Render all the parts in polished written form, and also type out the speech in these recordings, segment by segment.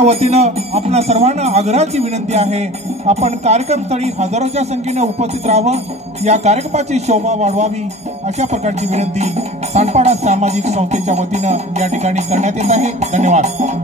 वतीनं आपल्या सर्वांना आग्रहाची विनंती आहे, आपण कार्यक्रमस्थळी हजारोच्या संख्येने उपस्थित राहावं, या कार्यक्रमाची शोभा वाढवावी अशा प्रकारची विनंती सांडपाडा सामाजिक संस्थेच्या वतीनं या ठिकाणी करण्यात येत आहे. धन्यवाद.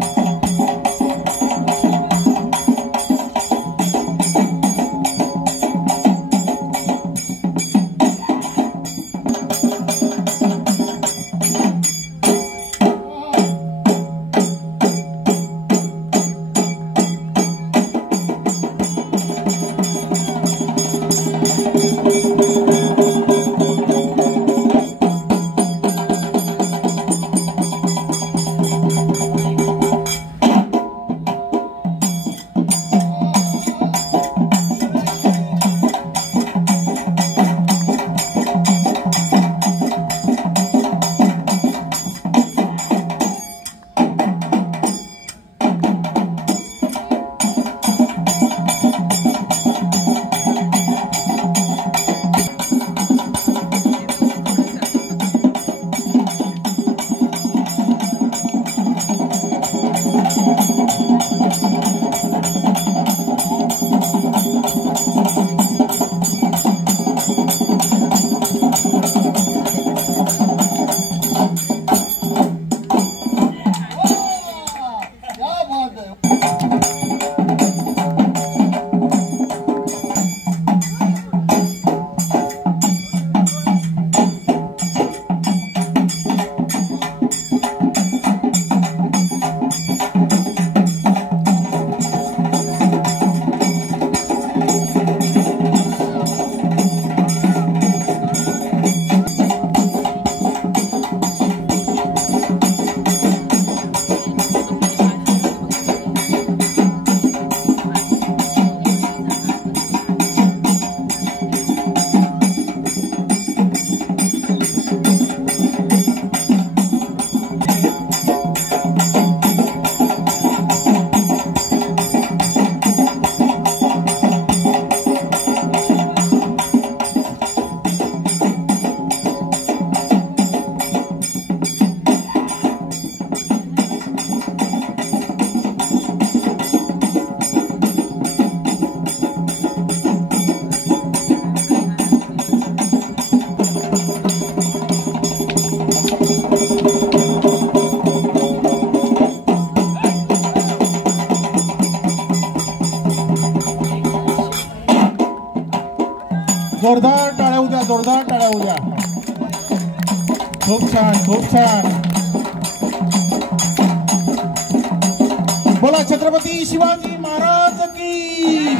जोरदार टाळ्या उद्या, जोरदार टाळ्या उद्या. खूप छान, खूप छान. बोला छत्रपती शिवाजी महाराज की.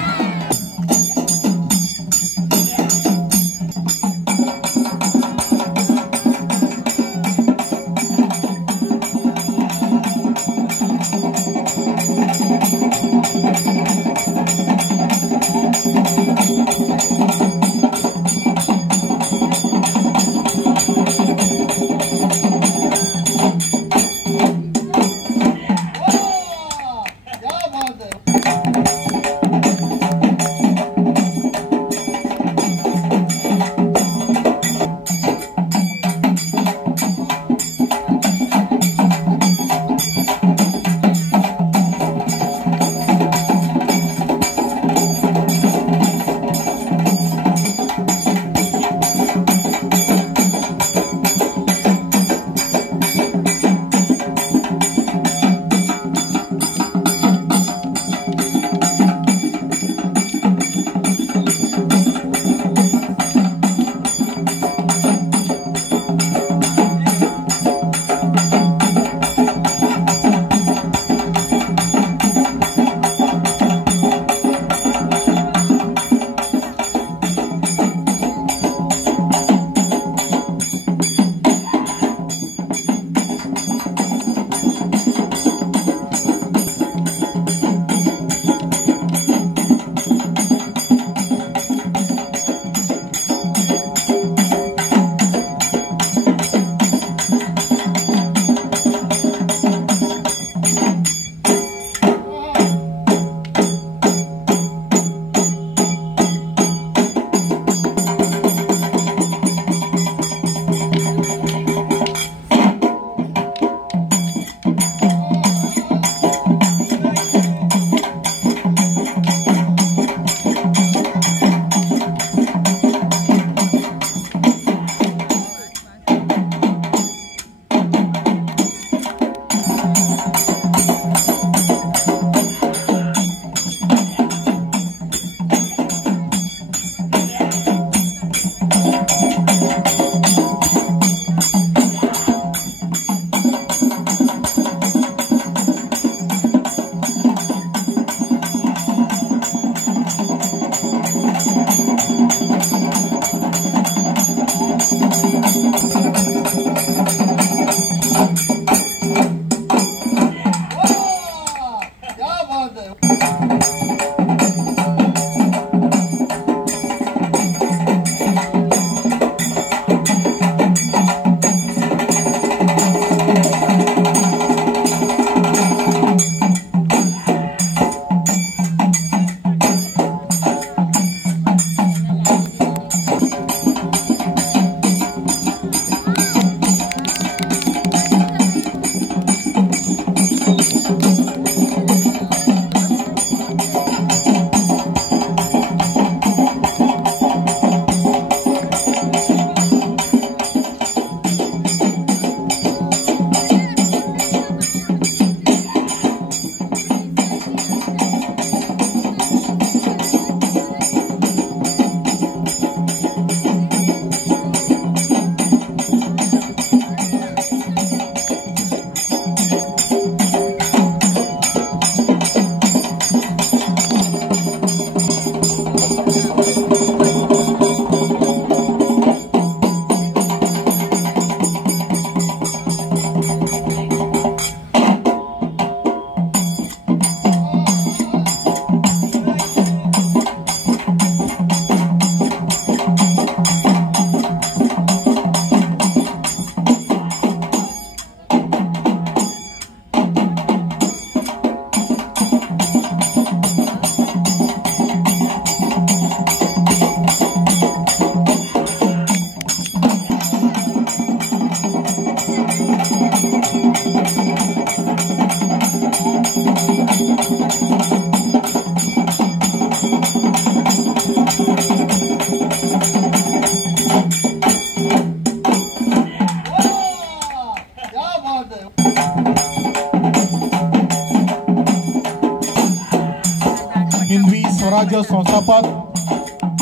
हिंदवी स्वराज्य संस्थापक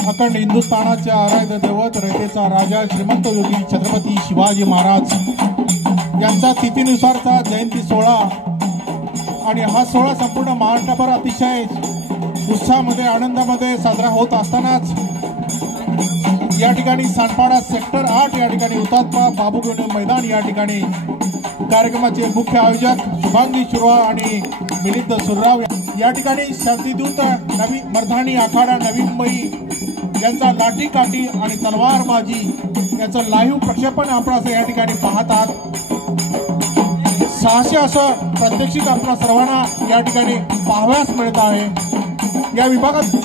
अखंड हिंदुस्थानाच्या आराध्य दैवत रयतेचा राजा श्रीमंत योगी छत्रपती शिवाजी महाराज यांचा तिथीनुसारचा जयंती सोहळा आणि हा सोहळा संपूर्ण महाराष्ट्रभर अतिशय उत्साहामध्ये आनंदामध्ये साजरा होत असतानाच या ठिकाणी सानपाडा सेक्टर 8 या ठिकाणी हुतात्मा बाबू गणे मैदान या ठिकाणी कार्यक्रमाचे मुख्य आयोजक शुभांगी शिरवा आणि मिलिंद सुरराव या ठिकाणी शांतिदूत नवी मर्दानी आखाडा नवी मुंबई यांचा लाठी काठी आणि तलवारबाजी याचं लाईव्ह प्रक्षेपण आपण या ठिकाणी पाहत आहात। साहसी असं प्रात्यक्षिक आपल्या सर्वांना या ठिकाणी पाहावयास मिळत आहे। या विभागात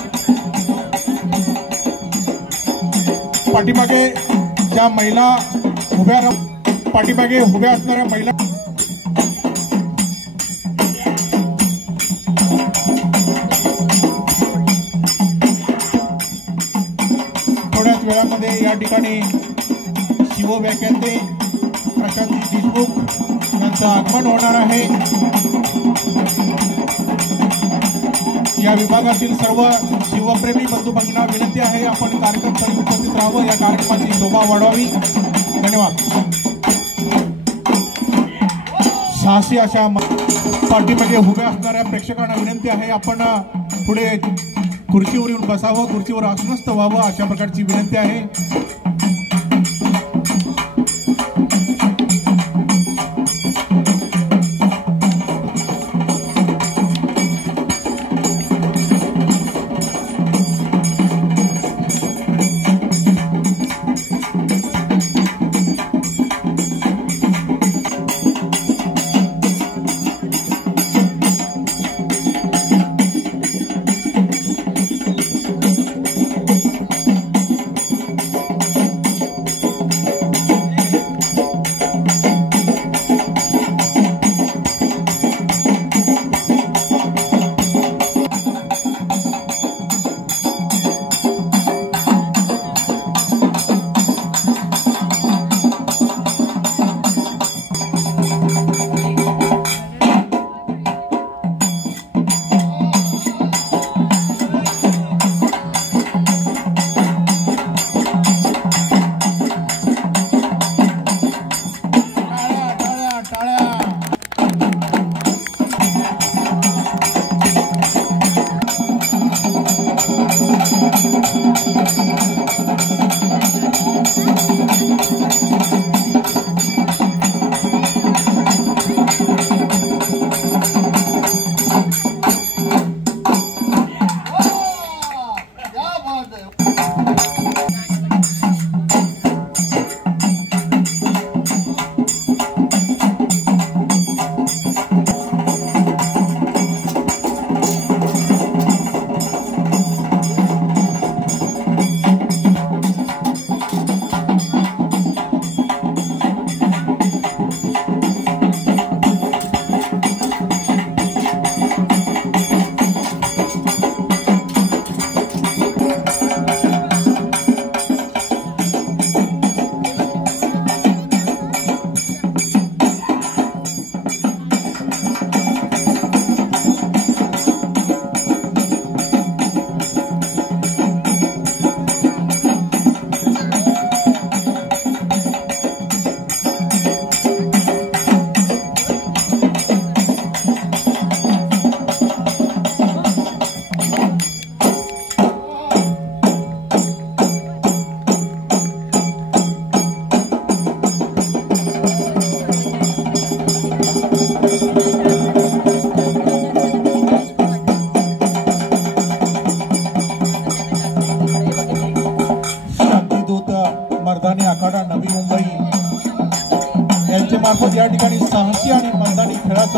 पाठीमागे ज्या महिला पाठीमागे उभ्या असणाऱ्या महिला थोड्याच वेळामध्ये या ठिकाणी शिवव्याख्याते प्रशांती देशमुख यांचं आगमन होणार आहे। या विभागातील सर्व शिवप्रेमी बंधू भगिनींना विनंती आहे आपण कार्यक्रमासाठी उपस्थित राहावं, या कार्यक्रमाची शोभा वाढवावी। धन्यवाद। साहसी अशा पाठीमागे उभ्या असणाऱ्या प्रेक्षकांना विनंती आहे आपण पुढे खुर्चीवर येऊन बसावं, खुर्चीवर आसनस्थ व्हावं अशा प्रकारची विनंती आहे।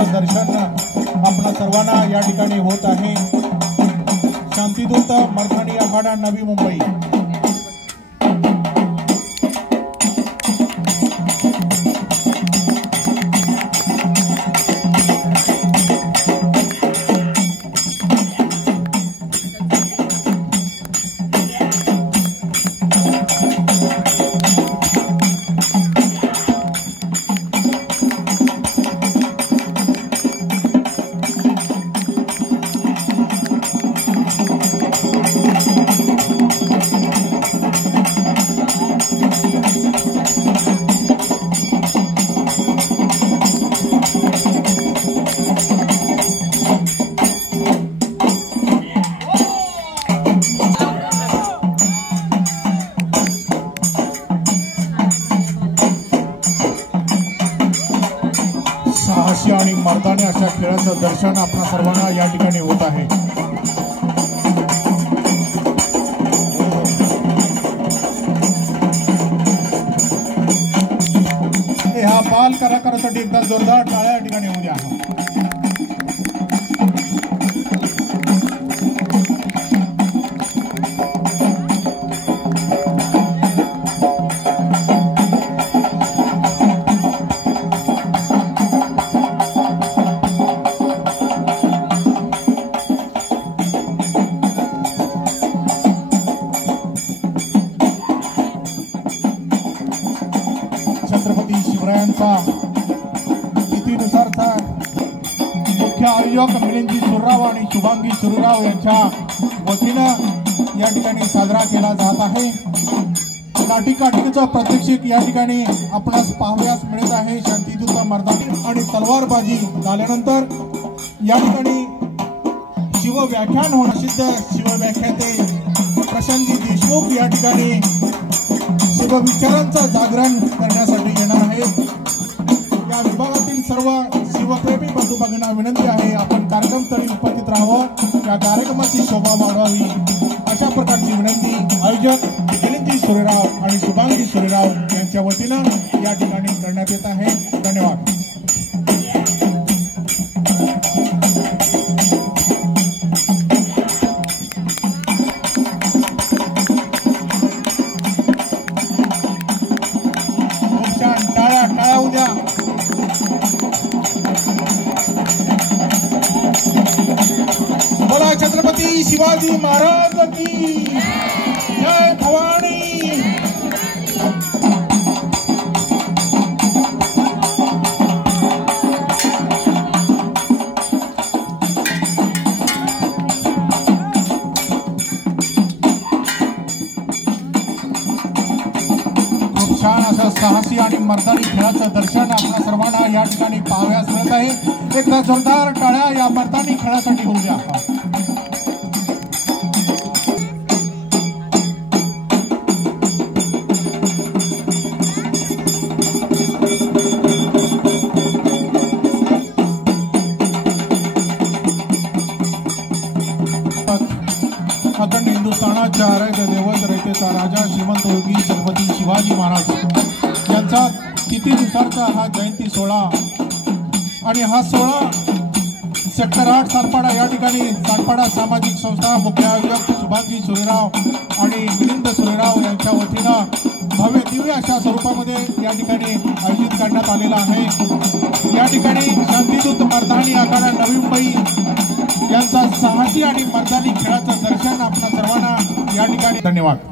खेळाचं दर्शन आपणा सर्वांना या ठिकाणी होत आहे। शांतिदूत मर्दानी आखाडा नवी मुंबई साहसी आणि मर्दानी अशा खेळाचं दर्शन आपणा सर्वांना या ठिकाणी होत आहे। ह्या बाल कलाकारासाठी एकदा जोरदार टाळ्या या ठिकाणी होऊ द्या। छत्रपती शिवरायांचा तिथीनुसारचा मुख्य आयोजक मिलिंदजी सुरराव आणि शुभांगी सुरराव यांच्या वतीनं या ठिकाणी साजरा केला जात आहे। लाठीकाठीचं प्रात्यक्षिक या ठिकाणी आपणास पाहावयास मिळत आहे। शांतिदूत मर्दानी आणि तलवारबाजी झाल्यानंतर या ठिकाणी शिवव्याख्यान होणार। प्रसिद्ध शिवव्याख्याते प्रशांतजी देशमुख या ठिकाणी शिवविचारांचं जागरण करण्यासाठी येणार आहेत। या विभागातील सर्व शिवप्रेमी बंधू भगिनींना विनंती आहे आपण कार्यक्रमस्थळी उपस्थित राहावं, या कार्यक्रमाची शोभा वाढवावी अशा प्रकारची विनंती आयोजक मिलिंदजी सुरेराव आणि शुभांगी सुरेराव यांच्या वतीनं या ठिकाणी करण्यात येत आहे। धन्यवाद। बोला छत्रपती शिवाजी महाराज की जय भवानी। खूप छान असं साहसी आणि मर्दानी खेळाचं दर्शन आपल्या सर्वांना या ठिकाणी पाहावयास मिळत आहे। एकदा जोरदार टाळ्या या मर्दानी खेळासाठी होऊ द्या। अखंड हिंदुस्थानाच्या आराध्य दैवत रयतेचा राजा श्रीमंत योगी छत्रपती शिवाजी महाराज यांचा तिथीनुसारचा हा जयंती सोहळा आणि हा सोहळा सेक्टर 8 सानपाडा या ठिकाणी सानपाडा सामाजिक संस्था मुख्य आयोजक शुभांगी सुरेराव आणि मिलिंद सुरेराव यांच्या वतीनं भव्य दिव्य अशा स्वरूपामध्ये या ठिकाणी आयोजित करण्यात आलेला आहे। या ठिकाणी शांतिदूत मर्दानी आखाडा नवी मुंबई यांचा साहसी आणि मर्दानी खेळाचं दर्शन आपल्या सर्वांना या ठिकाणी। धन्यवाद।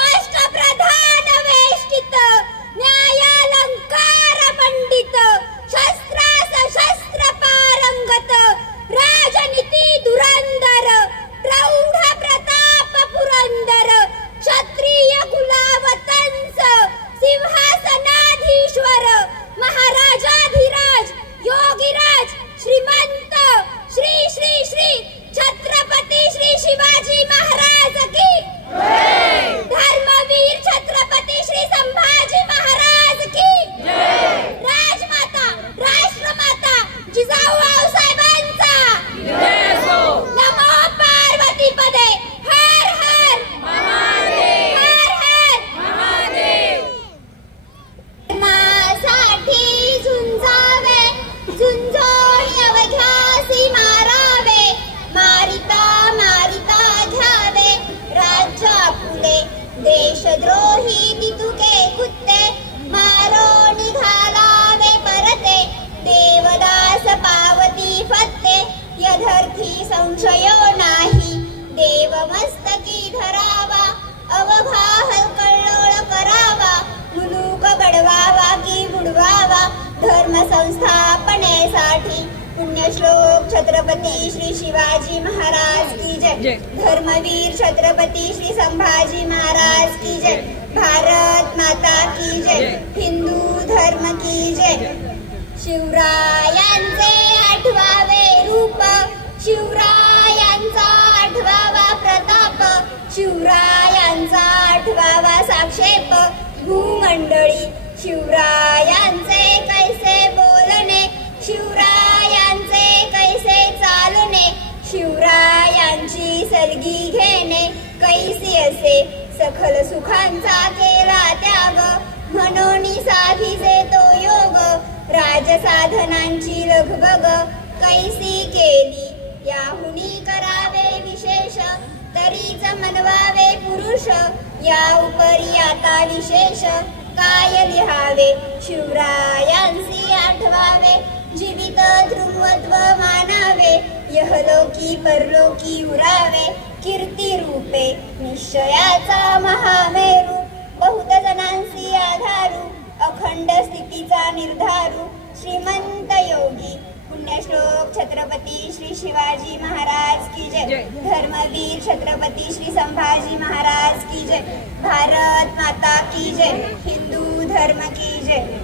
अष्टप्रधान वेष्टित न्यायालंकार देशद्रोही तितुके कुत्ते मारो निघालावे परते देवदास पावती फत्ते यथर्थी संशयो नाही देव मस्तकी धरावा अवभाहल कल्लोळ करावा मुलूक घडवावा की बुडवावा धर्म संस्थापनेसाठी पुण्यश्लोक छत्रपती श्री शिवाजी महाराज की जय धर्मवीर छत्रपती श्री संभाजी महाराज की जय भारत माता की जय हिंदू धर्म की जय शिवरायांचे आठवावे रूप शिवरायांचा आठवावा प्रताप शिवरायांचा आठवावा साक्षेप भूमंडळी शिवरायांचे कैसे बोलणे शिवरायांचे कैसे चालणे शिवरायांची सलगी घेणे कैसी असे सखल सुखांचा केला त्याग म्हणून साधीचे तो योग राजसाधनांची लगबग कैसी केली याहुनी करावे विशेष तरीच मनवावे पुरुष या उपरी आता विशेष काय लिहावे शिवरायांसी आठवावे जीवित ध्रुवत्व मानावे यहलोकी परलोकी उरावे कीर्ती रूपे निश्चयाचा महामेरू बहुत जणांसी आधारू अखंड स्थितीचा निर्धारू श्रीमंत योगी पुण्यश्लोक छत्रपती श्री शिवाजी महाराज की जय धर्मवीर छत्रपती श्री संभाजी महाराज की जय भारत माता की जय हिंदू धर्म की जय।